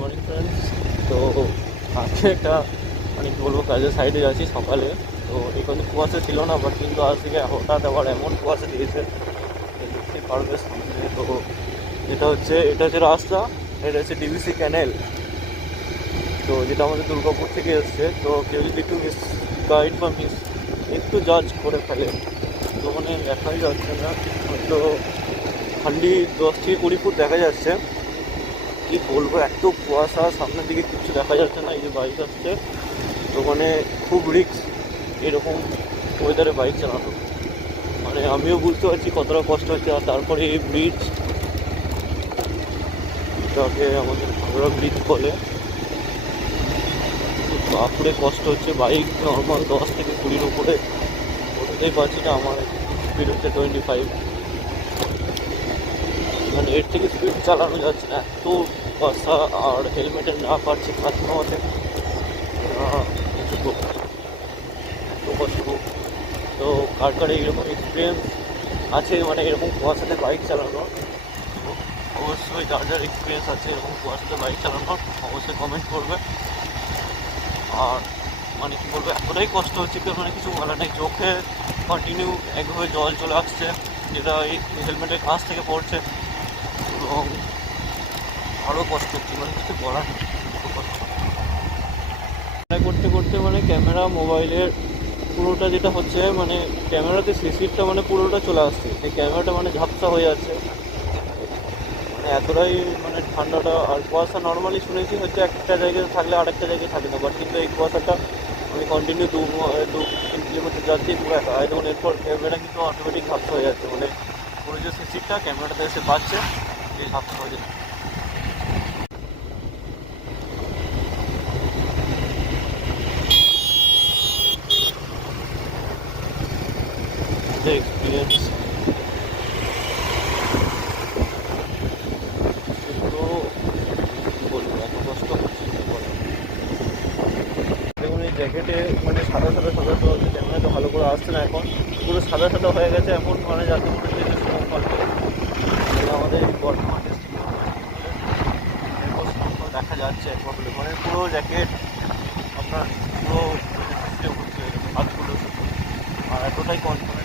Morning friends. তো আজকে একটা মানে কী বলবো, কাজের সাইডে যাচ্ছি সকালে। তো এখানে কুয়াশা ছিল না, বাট কিন্তু আজ থেকে হঠাৎ আবার এমন কুয়াশা দিয়েছে দেখতে পারবে সামনে। তো এটা হচ্ছে রাস্তা, এটা হচ্ছে ডিভিসি ক্যানেল। তো যেটা আমাদের দুর্গাপুর থেকে এসছে। তো কেউ যদি একটু মিস গাইড বা একটু জাজ করে ফেলে, তো মানে দেখাই যাচ্ছে না, হয়তো খালি 10 থেকে 20 ফুট দেখা যাচ্ছে। কি বলবো, এত কুয়াশা, সামনের দিকে কিছু দেখা যাচ্ছে না। এই যে বাইক আসছে, তো মানে খুব রিস্ক এরকম ওয়েদারে বাইক চালানো। মানে আমিও বুঝতে পারছি কতটা কষ্ট হচ্ছে। আর তারপরে এই ব্রিজ, এটাকে আমাদের ভাঙড়া ব্রিজ বলে, বাপুরে কষ্ট হচ্ছে। বাইক নর্মাল 10 থেকে 20-র উপরে ওঠতেই পারছি না। আমার স্পিড হচ্ছে 25, মানে এর থেকে স্পিড চালানো যাচ্ছে না, এত কুয়াশা। আর হেলমেটে না পারছি কাজ নামাতে, এত কষ্ট। তো কার কার এইরকম এক্সপিরিয়েন্স আছে, মানে এরকম কুয়াশাতে বাইক চালানোর? অবশ্যই যার যার এক্সপিরিয়েন্স আছে এরকম কুয়াশাতে বাইক চালানোর, অবশ্যই কমেন্ট করবে। আর মানে কী বলবো, এতটাই কষ্ট হচ্ছে কি মানে কিছু বলার নেই। চোখে কন্টিনিউ একভাবে জল চলে আসছে, যেটা এই হেলমেটের কাছ থেকে পড়ছে। এবং আরও কষ্ট হচ্ছে, মানে কিছু বলার নেই, এত কষ্ট করতে করতে। মানে ক্যামেরা মোবাইলের পুরোটা যেটা হচ্ছে, মানে ক্যামেরাতে সিসিটা মানে পুরোটা চলে আসছে, এই ক্যামেরাটা মানে ঝাপসা হয়ে যাচ্ছে। মানে এতটাই মানে ঠান্ডাটা। আর কুয়াশা নর্মালি শুনেছি হচ্ছে একটা জায়গায় থাকলে আরেকটা জায়গায় থাকে না, বাট কিন্তু এই কুয়াশাটা আমি কন্টিনিউ 2-3 কিলোমিটার যাচ্ছি পুরো একা। যেমন এরপর ক্যামেরা কিন্তু অটোমেটিক ঝাপসা হয়ে যাচ্ছে, মানে পুরো যে সিসিটা ক্যামেরাটাতে এসে পাচ্ছে এই ঝাপসা হয়ে যাচ্ছে। এক্সপিরিয়েন্স তো কী বলবো, এত কষ্ট হচ্ছে কি বলার। দেখুন এই জ্যাকেটে মানে সাদা সাদা সাদা, তো ক্যামেরাতে ভালো করে আসছে না এখন, পুরো সাদা সাদা হয়ে গেছে এমন, মানে যাতে মনে হচ্ছে যে স্নোফল। আমাদের এই বর্ধমান ডিস্ট্রিক্টে স্নোফল দেখা যাচ্ছে একবার হলে, মানে পুরো জ্যাকেট আপনার পুরো হাতগুলো। আর এতটাই কনফিডেন্স